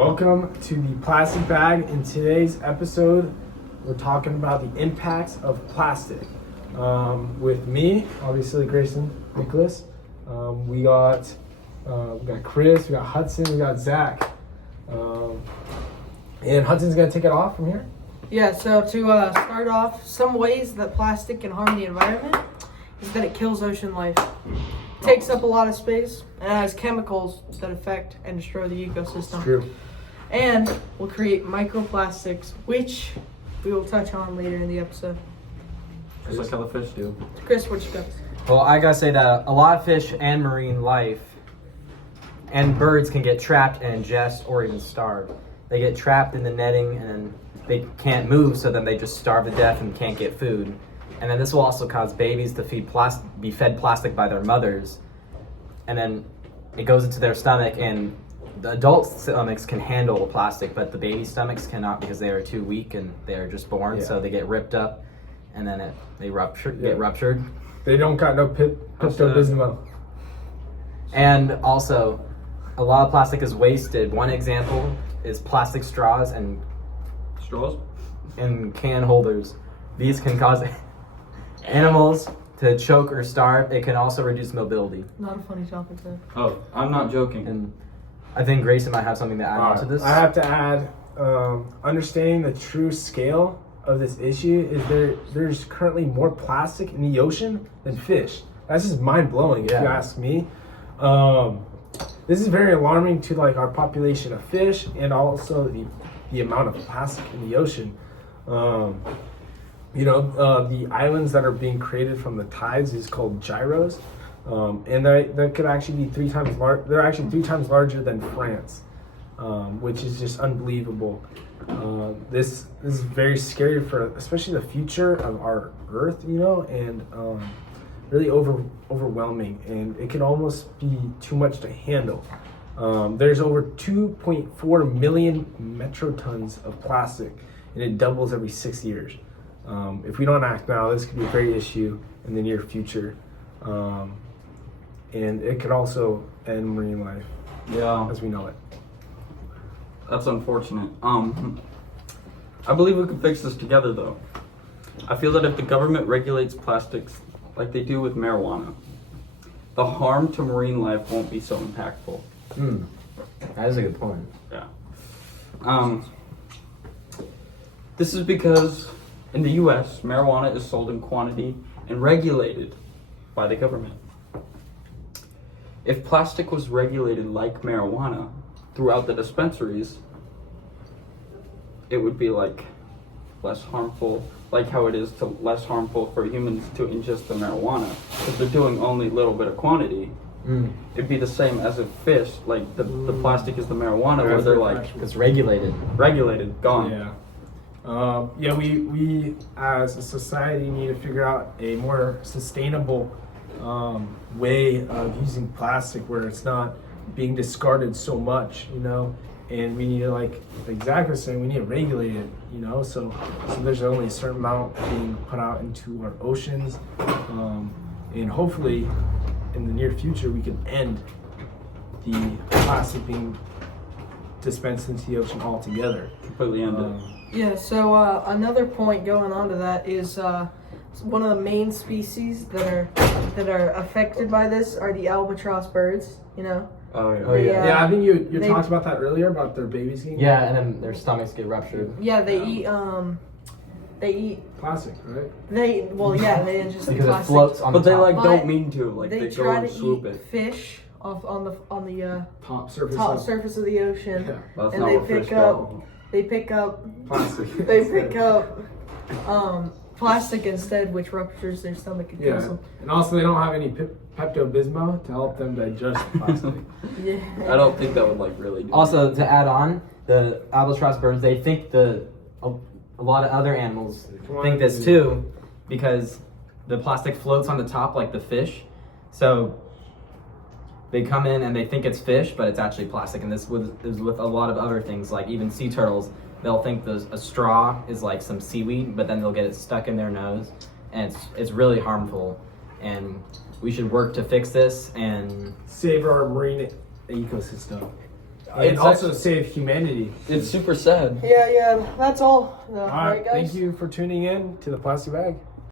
Welcome to the Plastic Bag. In today's episode, we're talking about the impacts of plastic. With me, obviously Grayson, Nicholas. We got Chris, we got Hudson, we got Zach. And Hudson's gonna take it off from here. Yeah, so to start off, some ways that plastic can harm the environment is that it kills ocean life. It takes up a lot of space and has chemicals that affect and destroy the ecosystem. True. And will create microplastics, which we will touch on later in the episode. Just like how the fish do. Chris, what you got? Well, I gotta say that a lot of fish and marine life and birds can get trapped and ingest or even starve. They get trapped in the netting and they can't move, so then they just starve to death and can't get food. And then this will also cause babies to be fed plastic by their mothers. And then it goes into their stomach, and the adult stomachs can handle plastic, but the baby stomachs cannot because they are too weak and they are just born. Yeah. So they get ripped up, and then get ruptured. They don't got no Pepto-Bismol. And also, a lot of plastic is wasted. One example is plastic straws and Straws? can holders. These can cause animals to choke or starve. It can also reduce mobility. Not a funny topic though. Oh, I'm not joking. And I think Grayson might have something to add on to this. I have to add, understanding the true scale of this issue is there's currently more plastic in the ocean than fish. That's just mind blowing if you ask me. This is very alarming to like our population of fish and also the amount of plastic in the ocean. The islands that are being created from the tides is called gyros. And they could actually be 3 times large. They're actually 3 times larger than France, which is just unbelievable. This is very scary for especially the future of our Earth, and really overwhelming. And it can almost be too much to handle. There's over 2.4 million metrotons of plastic, and it doubles every 6 years. If we don't act now, this could be a very issue in the near future. And it could also end marine life as we know it. That's unfortunate. I believe we can fix this together though. I feel that if the government regulates plastics like they do with marijuana, the harm to marine life won't be so impactful. That is a good point. Yeah. This is because in the US, marijuana is sold in quantity and regulated by the government. If plastic was regulated like marijuana throughout the dispensaries, it would be like less harmful, like how it is to less harmful for humans to ingest the marijuana. If they're doing only a little bit of quantity, it'd be the same as if fish, like the plastic is the marijuana, where they're like It's regulated. Gone. We as a society need to figure out a more sustainable way of using plastic where it's not being discarded so much, and we need to, like Zach was saying, we need to regulate it, so there's only a certain amount being put out into our oceans, and hopefully in the near future we can end the plastic being dispensed into the ocean altogether. Completely end it. Yeah, so another point going on to that is one of the main species that are affected by this are the albatross birds, Oh yeah. Oh, yeah. Yeah, I think you they- talked about that earlier about their babies getting Yeah, and then their stomachs get ruptured. Yeah, they eat plastic, right? they ingest the Because it plastic. floats on But the they top. like But don't mean to, like They they go try and to swoop eat it. fish off on the Top surface top of surface of the ocean. Yeah. That's And not they what fish pick up- go. They pick up plastic. they pick up plastic instead, which ruptures their stomach and kills Yeah, them. and also they don't have any Pepto-Bismol to help them digest plastic. Yeah. I don't think that would like really do Also, to add on, the albatross birds, they think a lot of other animals think this too, because the plastic floats on the top like the fish. So they come in and they think it's fish, but it's actually plastic. And this is with a lot of other things, like even sea turtles. They'll think a straw is like some seaweed, but then they'll get it stuck in their nose, and it's really harmful. And we should work to fix this and Save our marine ecosystem. and It's also actually- save humanity. It's super sad. Yeah, that's all. All All right, right, guys. thank you for tuning in to the Plastic Bag.